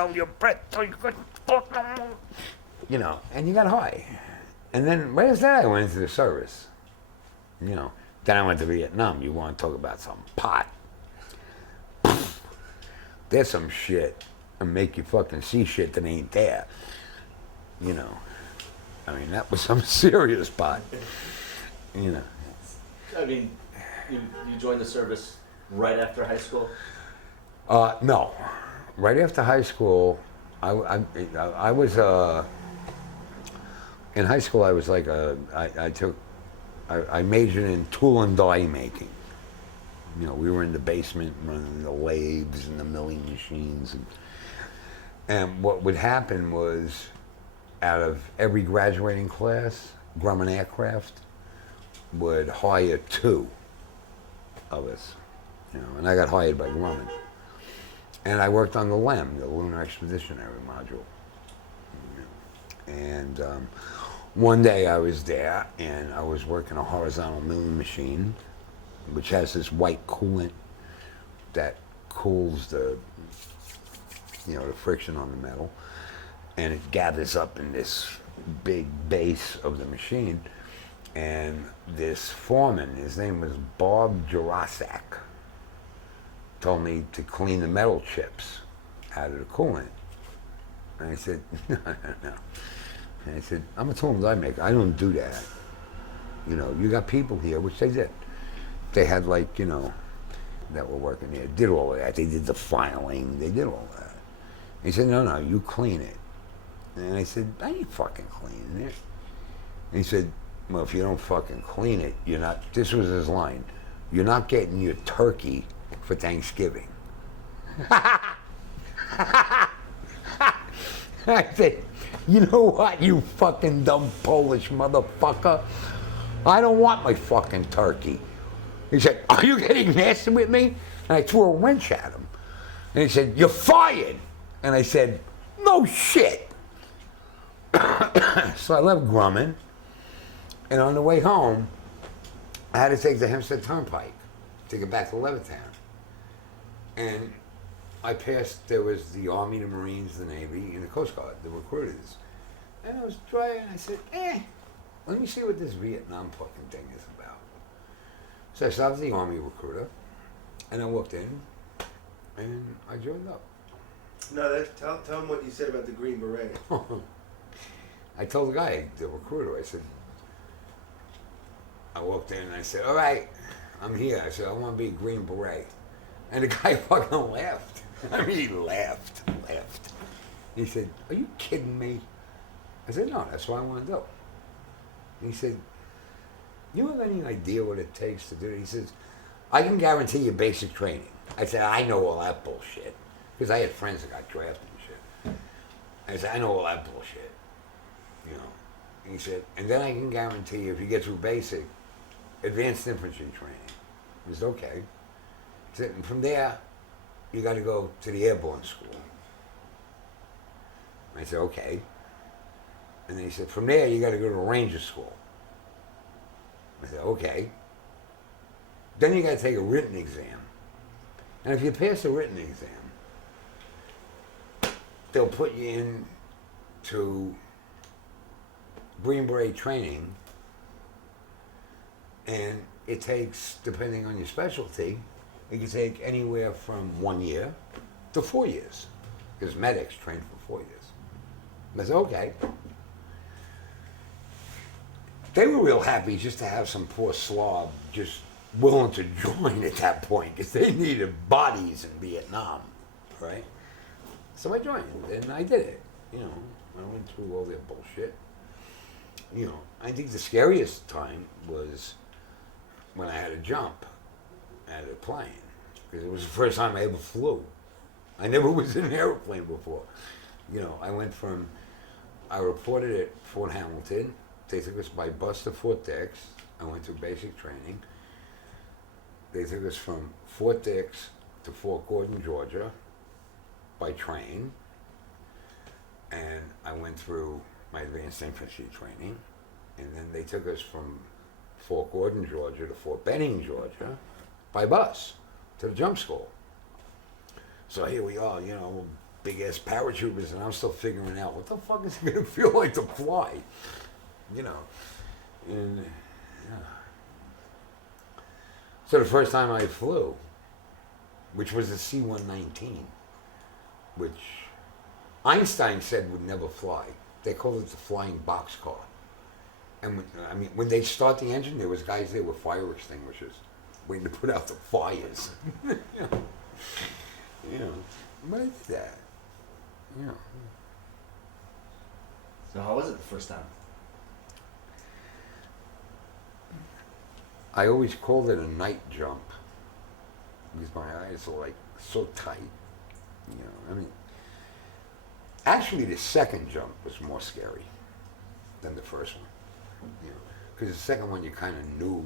held your breath till you couldn't talk no more. You know, and you got high. And then right after that, I went into the service. You know, then I went to Vietnam. You want to talk about some pot? There's some shit and make you fucking see shit that ain't there. You know, I mean, that was some serious pot. You know. I mean, you joined the service right after high school? No. Right after high school, I was, in high school I was like I majored in tool and die making. You know, we were in the basement running the lathes and the milling machines. And what would happen was, out of every graduating class, Grumman Aircraft would hire 2 of us. You know, and I got hired by Grumman. And I worked on the LEM, the Lunar Expeditionary Module. And one day I was there, and I was working a horizontal milling machine, which has this white coolant that cools the, you know, the friction on the metal, and it gathers up in this big base of the machine. And this foreman, his name was Bob Jurasak, told me to clean the metal chips out of the coolant. And I said, no. And I said, I'm a tool and die maker. I don't do that. You know, you got people here, which they did. They had, like, you know, that were working there, did all of that. They did the filing, they did all that. He said, no, you clean it. And I said, I ain't fucking cleaning it. And he said, well, if you don't fucking clean it, you're not, this was his line, you're not getting your turkey for Thanksgiving. I said, you know what, you fucking dumb Polish motherfucker? I don't want my fucking turkey. He said, are you getting nasty with me? And I threw a wrench at him. And he said, you're fired. And I said, no shit. So I left Grumman. And on the way home, I had to take the Hempstead Turnpike to get back to Levittown. And I passed, there was the Army, the Marines, the Navy, and the Coast Guard, the recruiters. And I was driving, and I said, let me see what this Vietnam fucking thing is about. So I stopped at the Army recruiter, and I walked in, and I joined up. No, tell him what you said about the Green Beret. I told the guy, the recruiter, I said, I walked in and I said, all right, I'm here. I said, I want to be a Green Beret. And the guy fucking laughed. I mean, he laughed. He said, are you kidding me? I said, no, that's what I want to do. And he said, you have any idea what it takes to do it? He says, I can guarantee you basic training. I said, I know all that bullshit. Because I had friends that got drafted and shit. I said, I know all that bullshit. You know. And he said, and then I can guarantee you, if you get through basic, advanced infantry training. I said, okay. He said, and from there, you got to go to the airborne school. I said, okay. And then he said, from there, you got to go to Ranger school. I said, okay. Then you got to take a written exam. And if you pass the written exam, they'll put you in to Green Beret training, and it takes, depending on your specialty, it can take anywhere from 1 year to 4 years, because medics train for 4 years. I said, okay. They were real happy just to have some poor slob just willing to join at that point, because they needed bodies in Vietnam, right? So I joined, and I did it. You know, I went through all their bullshit. You know, I think the scariest time was when I had to jump out of a plane, because it was the first time I ever flew. I never was in an airplane before. You know, I reported at Fort Hamilton. They took us by bus to Fort Dix. I went through basic training. They took us from Fort Dix to Fort Gordon, Georgia, by train. And I went through my advanced infantry training. And then they took us from Fort Gordon, Georgia to Fort Benning, Georgia, by bus to the jump school. So here we are, you know, big ass paratroopers, and I'm still figuring out what the fuck is it gonna feel like to fly, you know. And yeah. So the first time I flew, which was a C-119, which Einstein said would never fly. They called it the flying boxcar. And when they start the engine, there was guys there with fire extinguishers waiting to put out the fires. you know, you know, but I did that. You know. So how was it the first time? I always called it a night jump because my eyes are like so tight. You know, I mean, actually, the second jump was more scary than the first one. You know, because the second one you kind of knew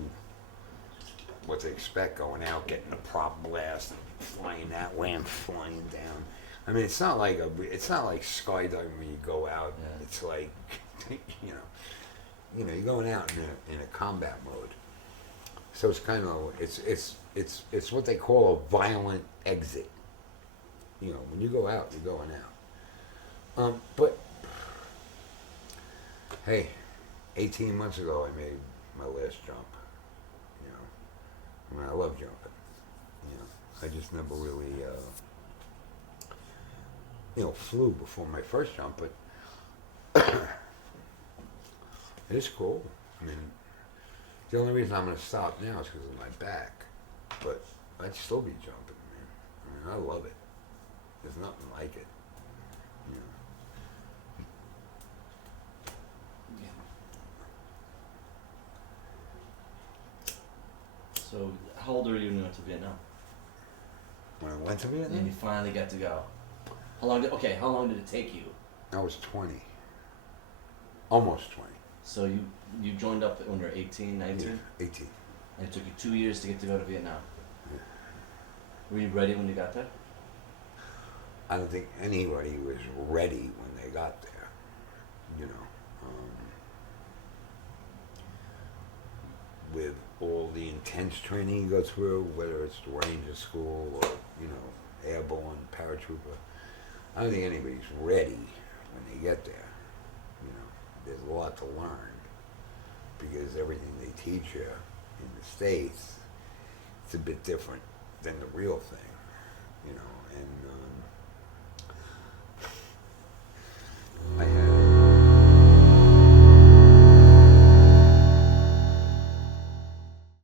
what to expect going out, getting the prop blast, and flying that way and flying down. I mean, it's not like skydiving when you go out. Yeah. It's like, you're going out in a combat mode. So it's kind of it's what they call a violent exit. You know, when you go out, you're going out. But hey, 18 months ago I made my last jump. You know, I mean, I love jumping. You know, I just never really flew before my first jump, but it's cool. I mean, the only reason I'm going to stop now is because of my back, but I'd still be jumping, man. I mean, I love it. There's nothing like it. You know. So how old were you when you went to Vietnam? When I went to And Vietnam, you finally got to go. How long did it take you? I was 20. Almost 20. So you joined up when you were 18, 19? Yeah, 18. And it took you 2 years to get to go to Vietnam. Yeah. Were you ready when you got there? I don't think anybody was ready when they got there. You know. With all the intense training you go through, whether it's the Ranger School or, airborne, paratrooper, I don't think anybody's ready when they get there. You know, there's a lot to learn because everything they teach you in the States, it's a bit different than the real thing, you know, and